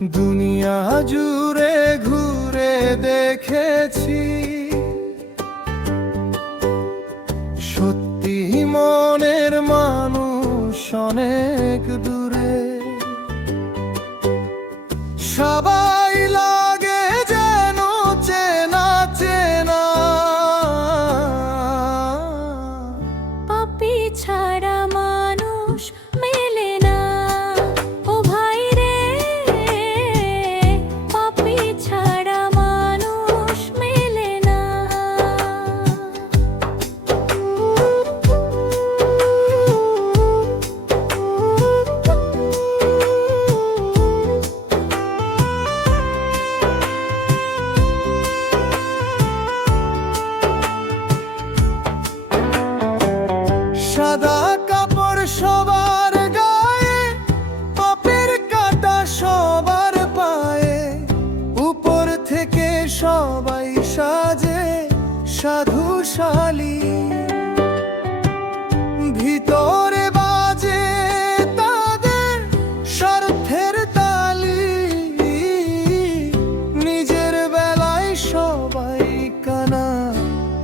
দুনিয়া জুড়ে ঘুরে দেখেছি, সত্যি মনের মানুষ অনেক দূরে। সবাই লাগে যেন চেনা চেনা, পাপী ছাড়া মানুষ মেলে না। ও ভাই রে, পাপী ছাড়া মানুষ মেলে না। সাদা কাপড় সবার গায়ে, পাপের কাঁটা সবার পায়ে। উপর থেকে সবাই সাজে সাধুশালী, ভিতরে বাজে তাদের স্বার্থের তালি। নিজের বেলায় সবাই কানা,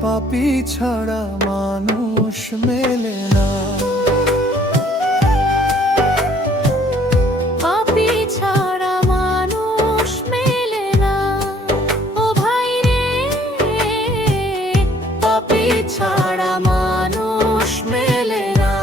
পাপী ছাড়া মানুষ মেলে না। পাপী ছাড়া মানুষ মেলে না। ও ভাই রে, পাপী ছাড়া মানুষ মেলে না।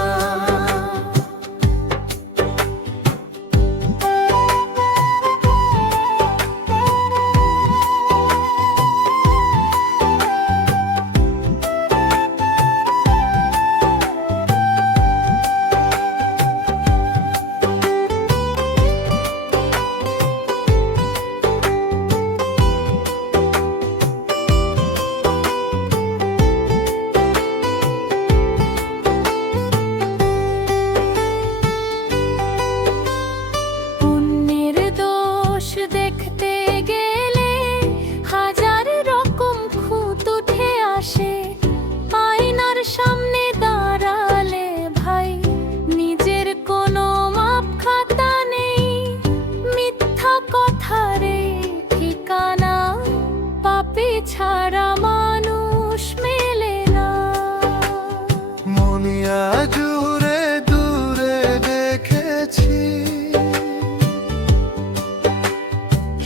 পুণ্যের দোষ দেখতে গেলে হাজার রকম খুঁত উঠে আসে। আয়নার সামনে দাঁড়ালে ভাই নিজের কোনো মাপ খাতা নেই। মিথ্যা কথারে ঠিকানা, পাপী ছাড়া মানুষ মেলে না। মনিয়া জুড়ে দূরে দেখেছি,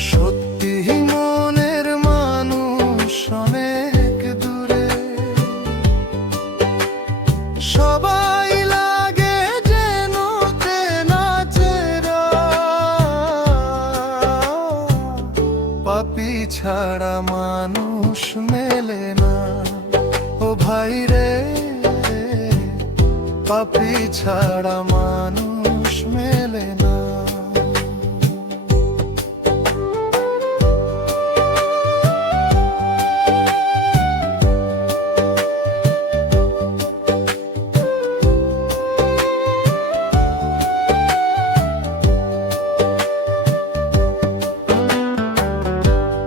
সত্যি মনের মানুষ অনেক দূরে। সবাই লাগে যেন চেনা চেনা, পাপী ছাড়া মানুষ মেলে না। ও ভাই রে, পাপী ছাড়া মানুষ মেলে না।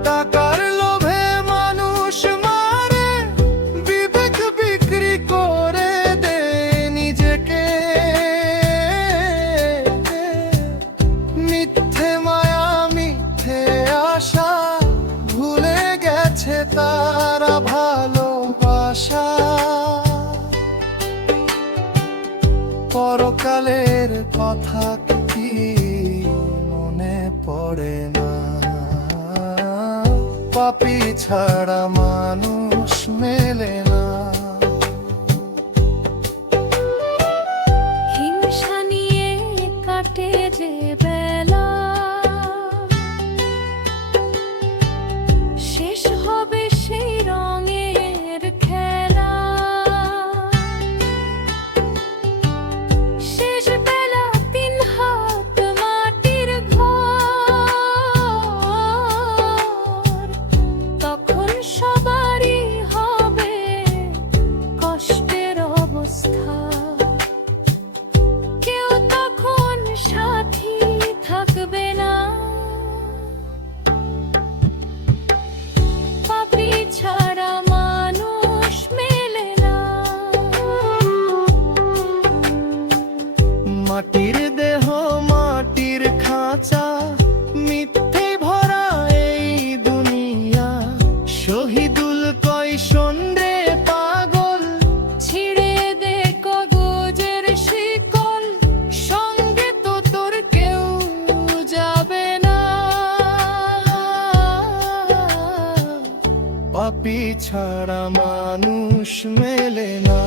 টাকার লোভে মানুষ মারে, বিবেক বিক্রি করে দেয় নিজেকে। মিথ্যে মায়া মিথ্যে আশা, ভুলে গেছে তারা ভালোবাসা। পরকালের কথা কি মনে পড়ে না, পাপী ছাড়া মানুষ মেলে না। হিংসা নিয়ে কাটে যে বেলা, শেষ হবে সেই রঙের খেলা। শেষ বেলা 3 হাত মাটির ঘর, তখন সবারই হবে কষ্টের অবস্থা। কেউ তখন সাথী থাকবে না, পাপী ছাড়া মানুষ মেলে না। মাটির দেহ মাটির খাঁচা, মিথ্যা ছাড়া মানুষ মেলে না।